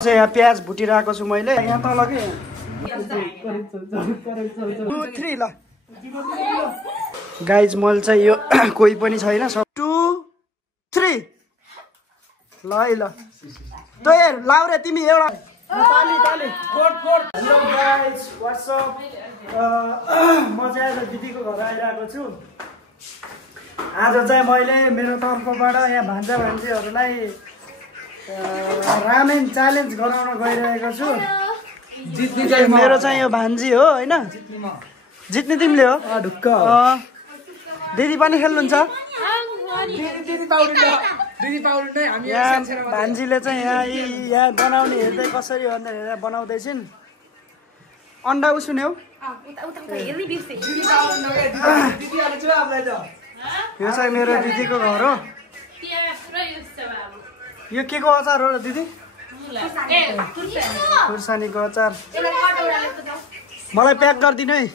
यहाँ प्याज भुटिरहेको छु मैले यहाँ तल के 2 3 ल गाइज मैले चाहिँ यो कोही पनि छैन 2 3 ल है ल तँ लाउ रे तिमी एउटा ताली ताली हेलो गाइज व्हाट्स अप म चाहिँ आज दिदीको घर आइरहेको छु आज चाहिँ मैले मेरो तर्फबाट यहाँ भान्जा भान्जीहरूलाई रामेन च्यालेन्ज गराउन गइरहेको छु मेरो चाहिँ यो भान्जी हो हैन जित्ने तिमीले हो ढुक्क दिदी पनि खेल्नुहुन्छ भान्जीले चाहिँ यहाँ बनाउने हेर्दै कसरी भन्दा हेरेर बनाउँदैछिन् अन्डा उसिन्यौ यो चाहिँ मेरो दिदीको घर हो यो के को अचार हो र दिदी खुर्सानीको अचार मलाई प्याक गरिदिनु है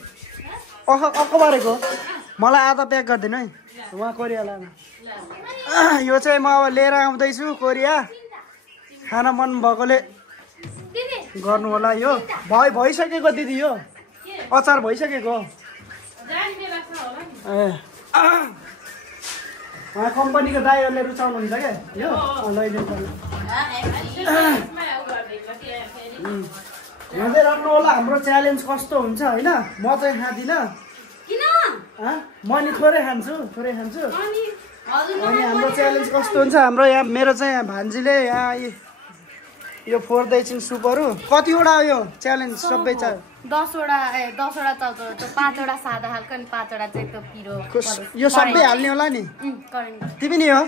अकबारेको मलाई आधा प्याक गरिदिनु है उहाँ कोरिया लानु यो चाहिँ म अब लिएर आउँदैछु कोरिया खाना मन भएकोले गर्नु होला यो भइसकेको दिदी यो अचार भइसकेको उहाँ कम्पनीको दाइहरूले रुचाउनुहुन्छ क्या यो लैदिनु हेर्दै राख्नु होला हाम्रो च्यालेन्ज कस्तो हुन्छ होइन म चाहिँ खाँदिनँ म नि थोरै खान्छु अनि हाम्रो च्यालेन्ज कस्तो हुन्छ हाम्रो यहाँ मेरो चाहिँ यहाँ भान्जीले यहाँ यो फोर्दैछन् सुपहरू कतिवटा यो च्यालेन्ज सबै छ 10वटा चाउचाउ त्यो 5वटा सादा खालको अनि 5वटा चाहिँ त्यो पिरो यो सबै हाल्ने होला नि तिमी नि हो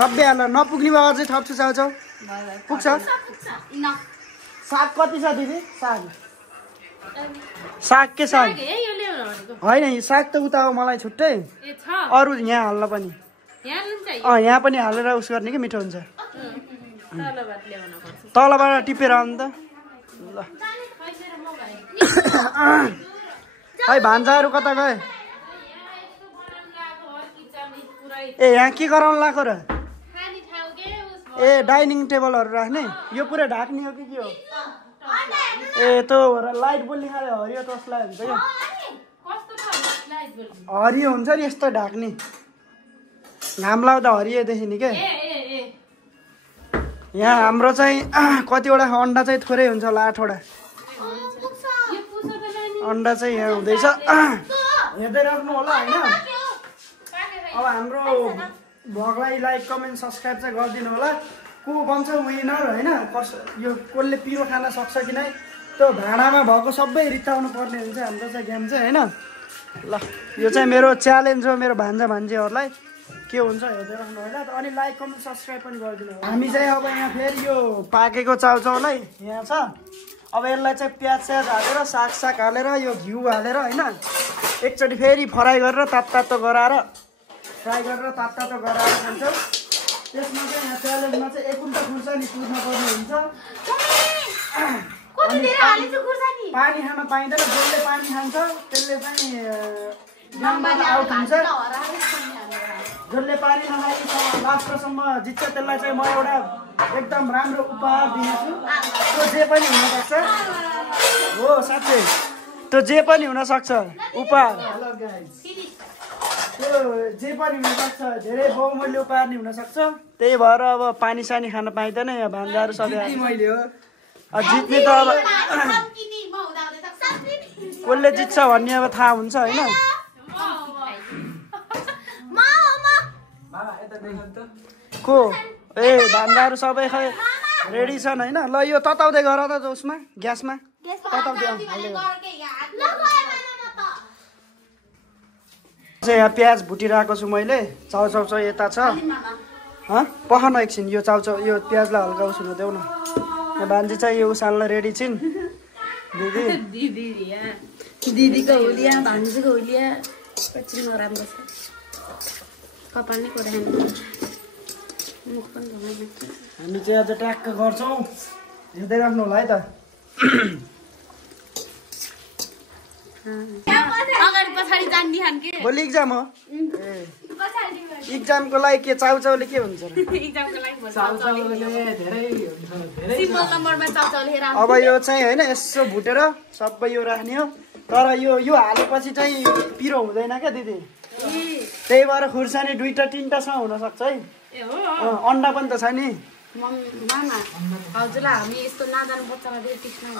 सबै हाल्न नपुग्ने भएर चाहिँ थप्छु चाउचाउ पुग्छ साग कति छ दिदी साग के साग होइन साग त उता हो मलाई छुट्टै अरू यहाँ हाल्न पनि यहाँ पनि हालेर उस गर्ने कि मिठो हुन्छ तलबाट टिपेर आउनु त ल खै भान्जाहरू कता गए ए यहाँ के गराउनु लाग्यो र ए डाइनिङ टेबलहरू राख्ने यो पुरै ढाक्ने हो कि के हो ए त्यो लाइट बल्ने खाले हरियो टसलाई हुन्छ क्या हरियो हुन्छ नि यस्तो ढाक्ने घाम लाग्दा हरियो देखिने क्या यहाँ हाम्रो चाहिँ कतिवटा अन्डा चाहिँ थोरै हुन्छ होला 8वटा अन्डा चाहिँ यहाँ हुँदैछ हेर्दै राख्नु होला होइन अब हाम्रो भ्लगलाई लाइक कमेन्ट सब्सक्राइब चाहिँ गरिदिनु होला को बन्छ विनर होइन यो कसले पिरो खान सक्छ कि नै त्यो भाँडामा भएको सबै रित्ताउनु पर्ने हुन्छ हाम्रो चाहिँ गेम चाहिँ होइन ल यो चाहिँ मेरो च्यालेन्ज हो मेरो भान्जा भान्जीहरूलाई के हुन्छ हेर्दै राख्नु होला अनि लाइक कमेन्ट सब्सक्राइब पनि गरिदिनु होला हामी चाहिँ अब यहाँ फेरि यो पाकेको चाउचाउलाई यहाँ छ अब यसलाई चाहिँ प्याज हालेर साग हालेर यो घिउ हालेर होइन एकचोटि फेरि फ्राई गरेर तातो गराएर खान्छौँ त्यसमा चाहिँ यहाँ च्यालेन्जमा चाहिँ 1 कुन्टा खुर्सानी कुर्नु पर्ने हुन्छ पानी खान पाइँदैन जसले पानी खान्छ त्यसले चाहिँ आउट हुन्छ जसले पानी नखाइन्छ लास्टसम्म जित्छ त्यसलाई चाहिँ म एउटा एकदम राम्रो उपहार दिनेछु त्यो जे पनि हुनसक्छ हो साँच्चै त्यो जे पनि हुनसक्छ उपहार त्यो जे पनि हुनसक्छ धेरै बहुमूल्य उपहार नि हुनसक्छ त्यही भएर अब पानी सानी खान पाइँदैन यहाँ भान्जाहरू सबै मैले हो जित्ने त अब कसले जित्छ भन्ने अब थाहा हुन्छ होइन को ए भान्जाहरू सबै खै रेडी छन् होइन ल यो तताउँदै गर त उसमा ग्यासमा तताउँदै यहाँ प्याज भुटिरहेको छु मैले चाउचाउ चाहिँ यता छ पखाउन एकछिन यो चाउचाउ यो प्याजलाई हल्का उसिनु देऊ न यहाँ भान्जी चाहिँ यो उसाल्न रेडी छिन् दिदीको हुलिया भान्जीको हुलिया कति नराम्रो छ कपाल नै कोराइन मुख पनि धुदैन हामी चाहिँ आज ट्याक्क गर्छौँ हेर्दै राख्नु होला है त अगाडि पछाडि जान्ने खान के भोलि इक्जाम हो इक्जामको लागि के चाउचाउले के हुन्छ र एक्जामको लागि सिम्पल नम्बरमा चाउचाउले हेर अब यो चाहिँ होइन यसो भुटेर सबै यो राख्ने हो तर यो हालेपछि चाहिँ पिरो हुँदैन क्या दिदी त्यही भएर खुर्सानी 2टा 3टासम्म हुनसक्छ है अन्डा पनि त छ नि हजुरलाई हामी यस्तो नाजानु बच्चालाई धेरै टिक्नु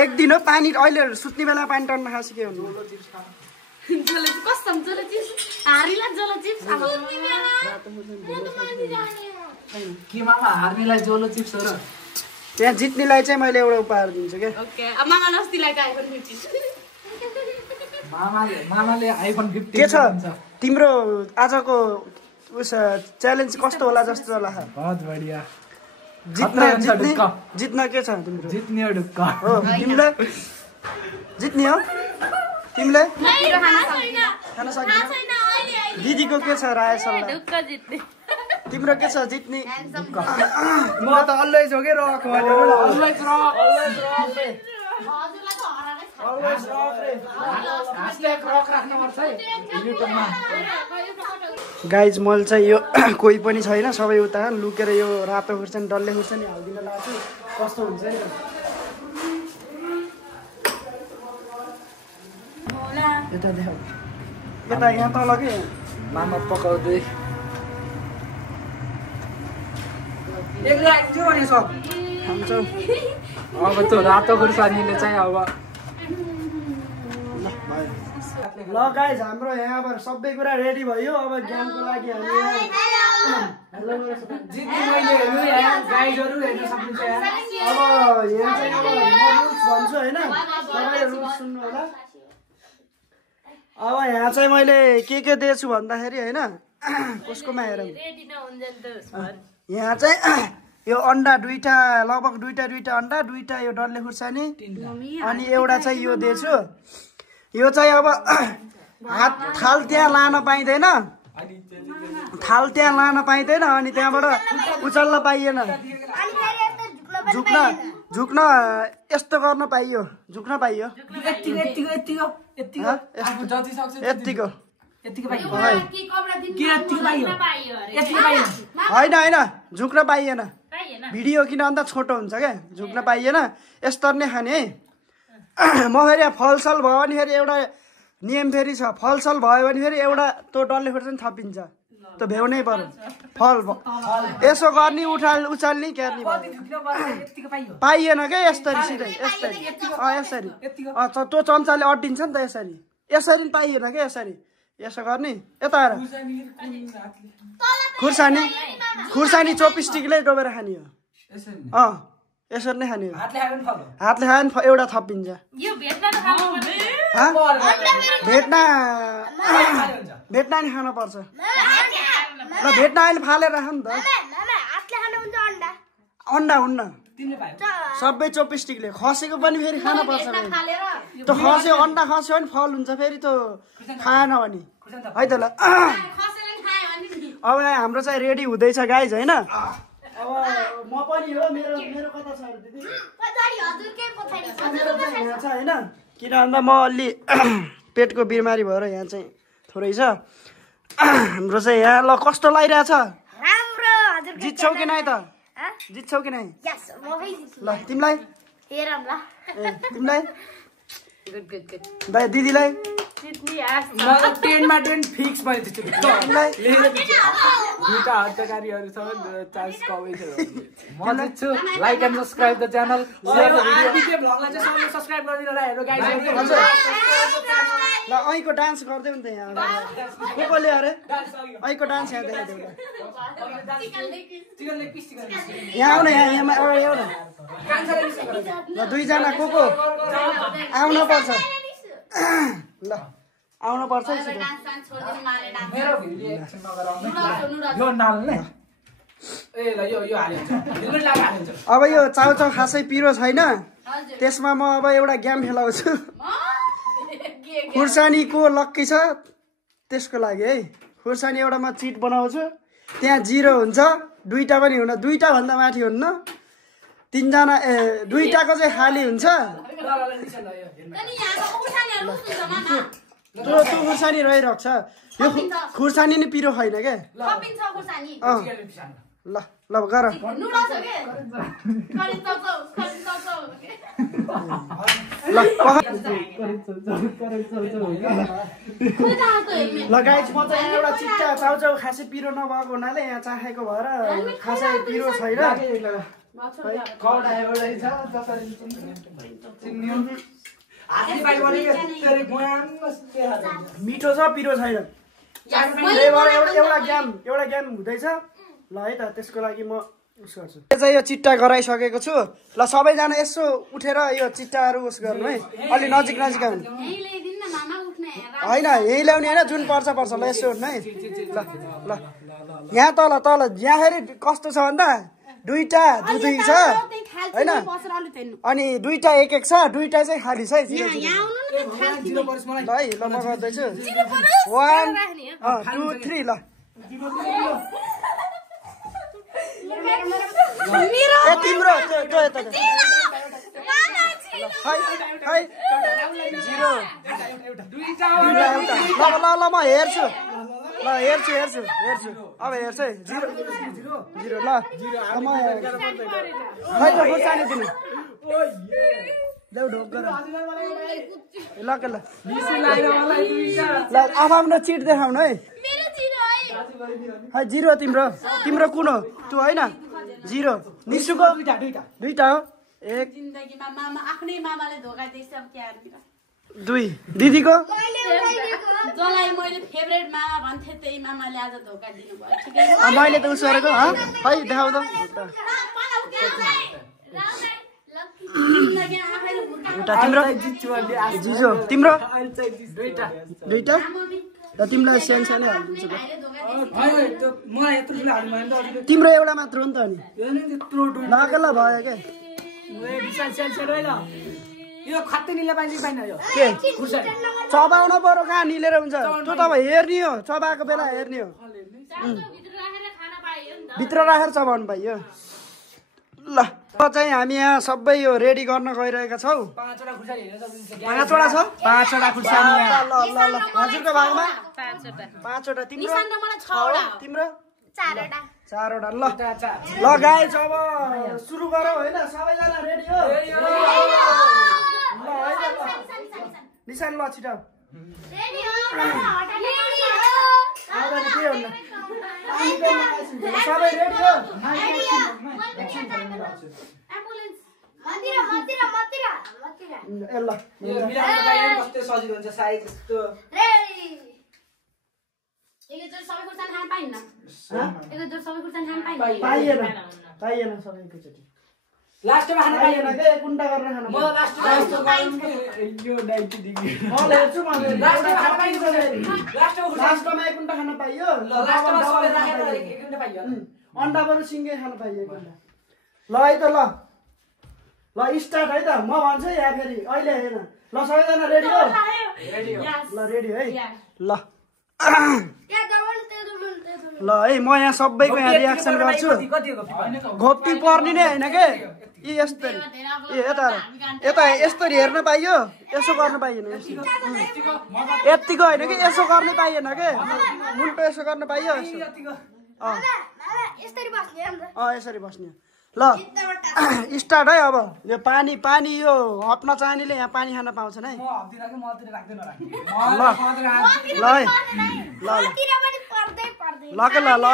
एक दिन हो पानी अहिले सुत्ने बेला पानी टन्न खास के हुनु कस्तो जलो चिप्स हारीलाई जलो चिप्स के मामा हार्नेलाई जोलो चिप्स हो र त्यहाँ जित्नेलाई चाहिँ मैले एउटा उपहार दिन्छु क्या ओके मामा अस्तिलाई त आइफोन 15 मामाले आइफोन 15 के छ तिम्रो आजको उस च्यालेन्ज कस्तो होला जस्तो लाग्छ बहुत बढिया जित्न के छ तिम्रो जित्ने ढुक्क हो तिमीले जित्ने हो तिमीले खान सक्दैन दिदीको के छ राय सल्लाह ढुक्क जित्ने तिम्रो के छ जित्ने म त अलवेज हो के रक अलवेज रक राख्नुपर्छ है युट्युबमा गाइज मैले चाहिँ यो कोही पनि छैन सबै उता लुकेर यो रातो खुर्सानी डल्ले खुर्सानी हालिदिन लाग्छु कस्तो हुन्छ नि यता देखाउ यता यहाँ तल के मामा पकाउँदै खान्छौ अब त्यो रातो खुर्सानीले चाहिँ अब ल गाइज हाम्रो यहाँ अब सबै कुरा रेडी भयो अब गेमको लागि हामी जित्ने मैले हेर्नु यहाँ गाइडहरू हेर्न सक्नुहुन्छ यहाँ अब यहाँ चाहिँ अब म रुल्स भन्छु होइन तपाईँले रुल्स सुन्नु होला अब यहाँ चाहिँ मैले के दिएछु भन्दाखेरि होइन कसकोमा हेरौँ यहाँ चाहिँ यो अन्डा 2टा लगभग 2टा अन्डा 2टा यो डल्ले खुर्सानी अनि एउटा चाहिँ यो दिएछु यो चाहिँ अब थाल त्यहाँ लान पाइँदैन अनि त्यहाँबाट उचाल्न पाइएन झुक्न यस्तो गर्न पाइयो झुक्न पाइयो यत्तिको होइन झुक्न पाइएन भिडियो किन अन्त छोटो हुन्छ क्या झुक्न पाइएन यस्तो नै खाने है म फेरि फलसल भयो भने फेरि एउटा नियम फेरि छ फलसल भयो भने फेरि एउटा त्यो डल्ले खुर्सानी थपिन्छ त्यो भ्याउनै पर्यो फल यसो गर्ने उचाल्ने क्यार्ने पाइएन क्या यसरी सिधै यसरी त्यो चम्चाले अड्डिन्छ नि त यसरी पाइएन क्या यसरी यसो गर्ने यता आएर खुर्सानी चोपस्टिकले डोबेर खाने हो यसरी नै खाने हो हातले खायो भने एउटा थपिन्छ भेट्ना नि खानु पर्छ ल भेट्ना अहिले फालेर राख नि त अन्डा हुन्न सबै चोपस्टिकले खसेको पनि फेरि खानु पर्छ त्यो खस्यो अन्डा खस्यो भने फल हुन्छ फेरि त्यो खाएन भने है त ल अब हाम्रो चाहिँ रेडी हुँदैछ गाइज होइन अब म पनि हो मेरो कता छ दिदी यहाँ छ होइन किन भन्दा म अलि पेटको बिमारी भएर यहाँ चाहिँ थोरै छ हाम्रो चाहिँ यहाँ ल कस्तो लागिरहेछ जित्छौ कि नै त जित्छौ कि नै ल तिमीलाई तिमीलाई दिदीलाई 10 मा 10 फिक्स भयो दुईटा हत्याकारीहरू छ चान्स कमै छ म जित्छु like and subscribe the channel share the video भ्लगलाई चाहिँ सबैले सब्स्क्राइब गरिदिनु होला हेर्नु गाइस ल अइको डान्स गर्दै नि त यहाँ कोले अरे अइको डान्स यहाँ देखाइदेऊ यहाँ आउन यहाँ एउटा ल दुईजना को आउन पर्छ ल आउन पर्छ मेरो भिडियो एक्सन नगराउनु यो नाल्ने ए ल यो हालिन्छ हेलमेट लाग हालिन्छ अब यो चाउचाउ खासै पिरो छैन त्यसमा म अब एउटा गेम खेलाउँछु खुर्सानीको लक्की छ त्यसको लागि है खुर्सानी एउटा म चिट बनाउँछु त्यहाँ 0 हुन्छ दुईटा पनि हुन दुईटा भन्दा माथि हुन्न तीनजना दुईटाको चाहिँ खाली हुन्छ त्यो खुर्सानी रहिरहेको छ यो खुर्सानी नि पिरो छैन के ल ल गर ल गाइस म चाहिँ एउटा चिट्टा चाउचाउ खासै पिरो नभएको हुनाले यहाँ चाखेको भएर खासै पिरो छैन मिठो छ पिरो छैन एउटा ग्याम हुँदैछ ल है त त्यसको लागि म उस गर्छु चाहिँ यो चिट्टा गराइसकेको छु ल सबैजना यसो उठेर यो चिट्टाहरू उस गर्नु है अलि नजिक नजिक आउनु होइन यही ल्याउने होइन जुन पर्छ ल यसो उठ्नु है ल यहाँ तल यहाँ फेरि कस्तो छ भन्दा दुईटा दुई छ होइन अनि दुईटा एक छ दुईटा चाहिँ खाली छ है ल है ल म गर्दैछु 1 2 3 ल तिम्रो त्यो यता ल म हेर्छु अब हेर्छु है 0 ल म खै त खुर्सानी दिनु ल आफ्नो चिट देखाउनु है 0 तिम्रो कुन हो त्यो होइन 0 निसुको दुईटा हो 1 2 दिदीको मैले त उस गरेको है देखाउ त तिम्रो दुईटा र तिमीलाई सानो तिम्रो एउटा मात्र हो नि त अनि ल भयो के चबाउन पर्यो कहाँ निलेर हुन्छ त्यो त अब हेर्ने हो चबाएको बेला हेर्ने हो भित्र राखेर चबाउनु पाइयो ल चाहिँ हामी यहाँ सबै यो रेडी गर्न गइरहेका छौँ 5वटा छ 5वटा खुर्सानी ल हजुरको भागमा 5वटा तिम्रो 4वटा ल गाइस अब सुरु गरौँ होइन सबैजना रेडी हो निशान ल छिटो सबै रेडी हो पाइएन सबैकोचोटि लास्टमा खाना पाइएन के कुन्टा गरेर खाना म लास्टमा एक कुन्टा खाना पाइयो अन्डा बरु सिङ्गे खाना पाइयो ल है त ल स्टार्ट है त म भन्छु या फेरि अहिले हेर्न ल सबैजना रेडी हो ल रेडी है ल ल है म यहाँ सबैको यहाँ रियाक्सन गर्छु घोप्टी पर्ने नै होइन के यस्तरी यता यस्तरी हेर्न पाइयो यसो गर्न पाइएन यतिको होइन कि यसो गर्न पाइएन के मुन्टो यसो गर्न पाइयो यसरी बस्ने ल स्टार्ट है अब यो पानी यो हप्न चाहनेले यहाँ पानी खान पाउँछन् है ल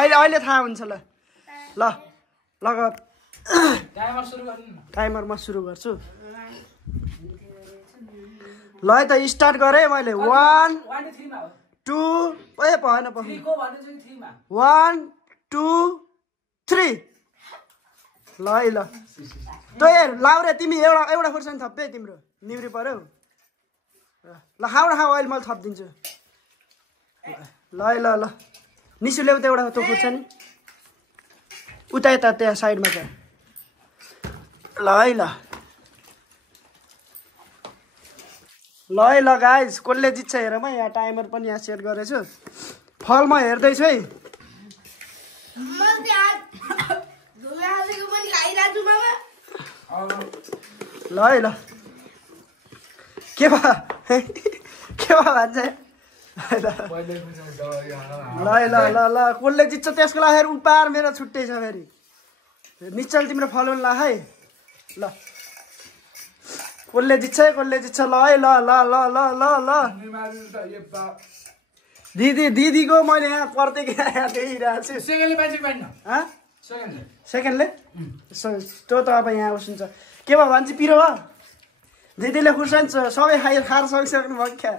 अहिले थाहा हुन्छ ल टाइमरमा सुरु गर्छु ल है त स्टार्ट गरेँ मैले 1 2 भएन 1 2 3 ल है ल तँ लाउरे तिमी एउटा खुर्सानी थप्पे तिम्रो निउरी पर्यो ल खाऊ अहिले मैले थपिदिन्छु ल है ल निसु ल्याउ त एउटा त्यो खुर्सानी उता यता त्यहाँ साइडमा छ ल है ल गाइस कसले जित्छ हेर म यहाँ टाइमर पनि यहाँ सेट गरेछु फल म हेर्दैछु है ल के भयो भन्छ ल ल ल ल कसले जित्छ त्यसको लागि फेरि उपार मेरो छुट्टै छ फेरि निश्चल तिम्रो फलोन ला है ल कसले जित्छ ल है ल ल ल ल ल ल दिदीको मैले यहाँ प्रत्येक यहाँ देखिरहेको छु सेकेन्डले त्यो त अब यहाँ उसिन्छ के भयो भन्छ पिरो भयो दिदीले खुर्सानी सबै खाएर सकिसक्नु भयो क्या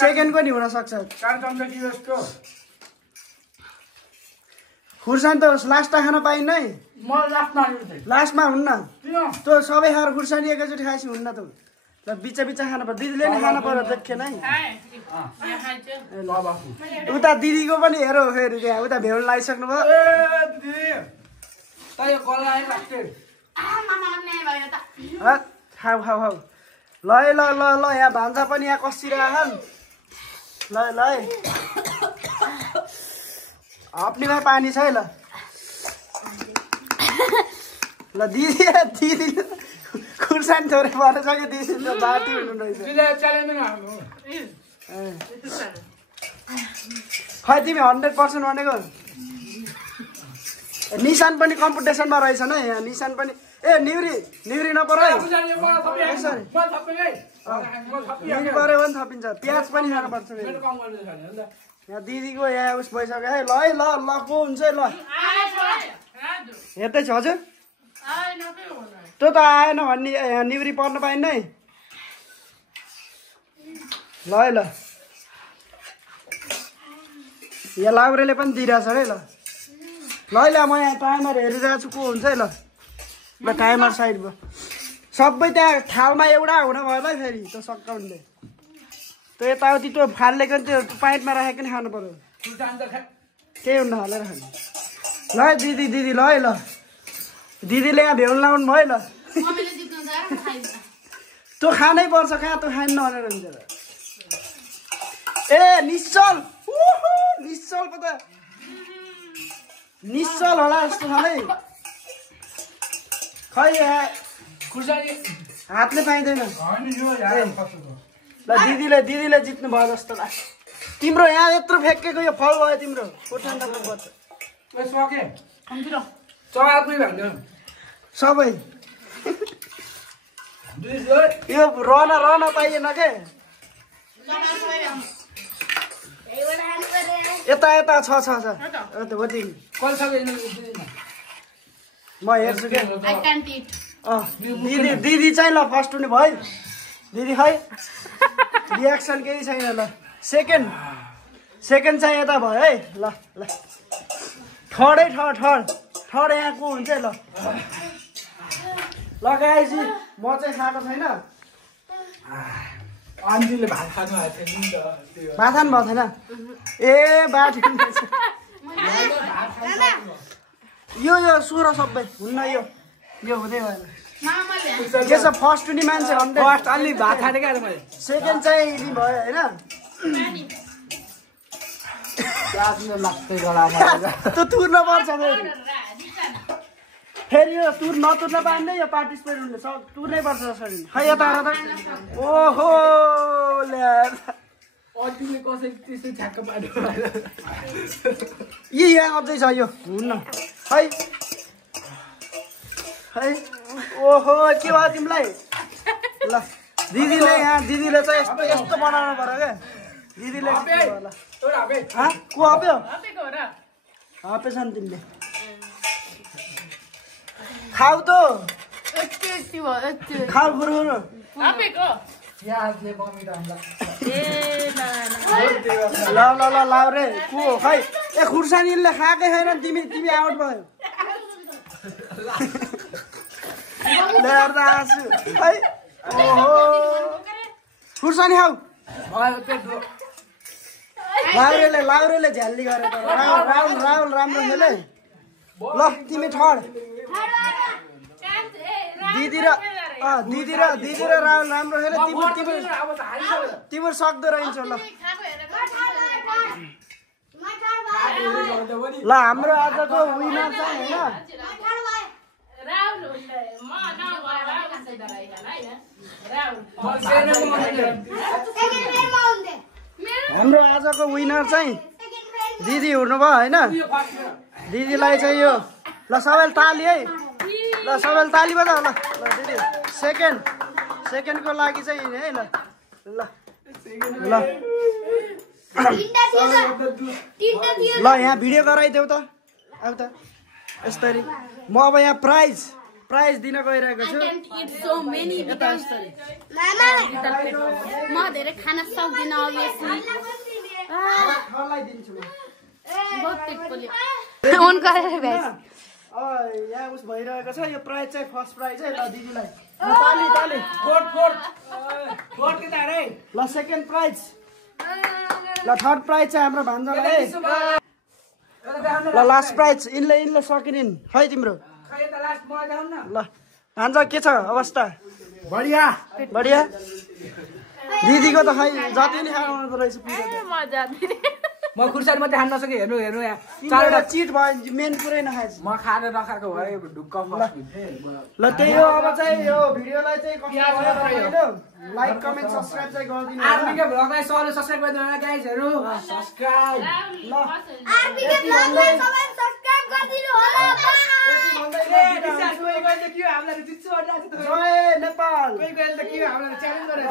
सेकेन्ड पनि हुन सक्छ खुर्सानी त लास्टमा खान पाइन्न है लास्टमा हुन्न त्यो सबै खाएर खुर्सानी एकैचोटि खाएपछि हुन्न त ल बिचा खानु पर्यो दिदीले नै खानु पर्यो देखेन है उता दिदीको पनि हेरौ फेरि त्यहाँ उता भ्याउनु लागिसक्नु भयो खाऊ ल है ल ल ल यहाँ भान्जा पनि यहाँ कसिरहेछन् ल ल है हप्नीमा पानी छ है ल ल दिदी खुर्सानी थोरै भएर सक्यो दिदी बाटी हुनु रहेछ खै तिमी 100% भनेको निशान पनि कम्पिटिसनमा रहेछन् है यहाँ निशान पनि ए निउरी नपर है निउरी पऱ्यो भने थपिन्छ प्याज पनि खानुपर्छ यहाँ दिदीको यहाँ उस भइसक्यो है ल को हुन्छ है ल हेर्दैछु हजुर त्यो त आएन भन्ने निउरी पर्न पाइन्न है ल है ल यहाँ लाउरेले पनि दिइरहेछ है ल ल म यहाँ टाइमर हेरिरहेको छु को हुन्छ है ल टाइमर साइड भयो सबै त्यहाँ थालमा एउटा हुन भयो है फेरि त्यो सक्काउनुले त्यो यताउति त्यो फालेको त्यो पाइपमा राखेको नि खानु पर्यो केही हुन्न हालेर खानु ल दिदी ल है ल दिदीले यहाँ भ्याउनु लाउनु भयो ल त्यो खानै पर्छ कहाँ त्यो खान्न भनेर हुन्छ ए निश्चल पो त निश्चल होला जस्तो छ है खै यहाँ हातले पाइँदैन ल दिदीले जित्नु भयो जस्तो लाग्छ तिम्रो यहाँ यत्रो फ्याँकेको यो फल भयो तिम्रो सबै यो रहन पाइएन के यता छ म हेर्छु के दिदी चाहिँ ल फर्स्ट हुने भयो दिदी खै रियाक्सन केही छैन ल सेकेन्ड चाहिँ यता भयो है ल थर्ड यहाँ को हुन्छ है ल गाइस म चाहिँ खाएको छैन अन्जीले भात खानु भएको थियो नि त भात खानु भएको थिएन ए बाटी यो सुरो सबै हुन्न यो हुँदै भएन के छ फर्स्ट हुने मान्छे फर्स्ट अलि भात खाने क्या मैले सेकेन्ड चाहिँ नि भयो होइन लाग्दै गलामा त्यो तुर्न पर्छ फेरि यो नतुर्न पाइँदैन यो पार्टिसिपेट हुने तुर्नै पर्छ यसरी खै यता ओहो अन्जीले कसरी त्यस्तो ठ्याक्क पार्नु यहाँ अझै छ यो हुन्न है ओहो के भयो तिमीलाई ल दिदीले चाहिँ यस्तो बनाउनु पर्यो क्या दिदीले को हप्यो हपेछन् तिमीले खाऊ त खाऊ खुरखुर ल लाउ रे को खै ए खुर्सानीले खाएकै छैन तिमी आउट भयो है खुर्सानी खाऊ लाउरेले झ्याली गरेर राहुल राम्रो खेले ल तिमी थर्ड दिदी र राहुल राम्रो खेले तिम्रो सक्दो रहन्छ ल हाम्रो आजको विनर चाहिँ होइन हाम्रो आजको विनर चाहिँ दिदी हुनुभयो होइन दिदीलाई चाहिँ यो ल सबैले ताली है ल सबैले ताली बजा ल ल दिदी सेकेन्डको लागि चाहिँ है ल ल ल ल यहाँ भिडियो गराइदेऊ त अब त यसरी म अब यहाँ प्राइज दिन गइरहेको छु म धेरै खान सक्दिनँ अभियसली यहाँ उस भइरहेको छ यो प्राइज चाहिँ फर्स्ट प्राइज है ल दिदीलाई ताली ल सेकेन्ड प्राइज ल थर्ड प्राइज चाहिँ हाम्रो भान्जालाई ल लास्ट प्राइज यिनले सकिनिन् खै तिम्रो ल भान्जा के छ अवस्था बढिया दिदीको त खै जति नै खानु रहेछ म खुर्सानी मात्रै खान नसके हेर्नु यहाँ चारवटा चिट भयो मेन कुरै नखाएछ म खाएर नखाएको भए ढुक्क ल त्यही हो अब चाहिँ यो भिडियोलाई चाहिँ कस्तो लाइक कमेन्ट सब्स्क्राइब चाहिँ गरिदिनु आरबीके भ्लगलाई सबैले सब्स्क्राइब गरिदिनु होला गाइजहरु सब्स्क्राइब ल आरबीके भ्लगलाई सबैले सब्स्क्राइब गरिदिनु होला जय नेपाल कोही गएल त के हामीलाई च्यालेन्ज गरेर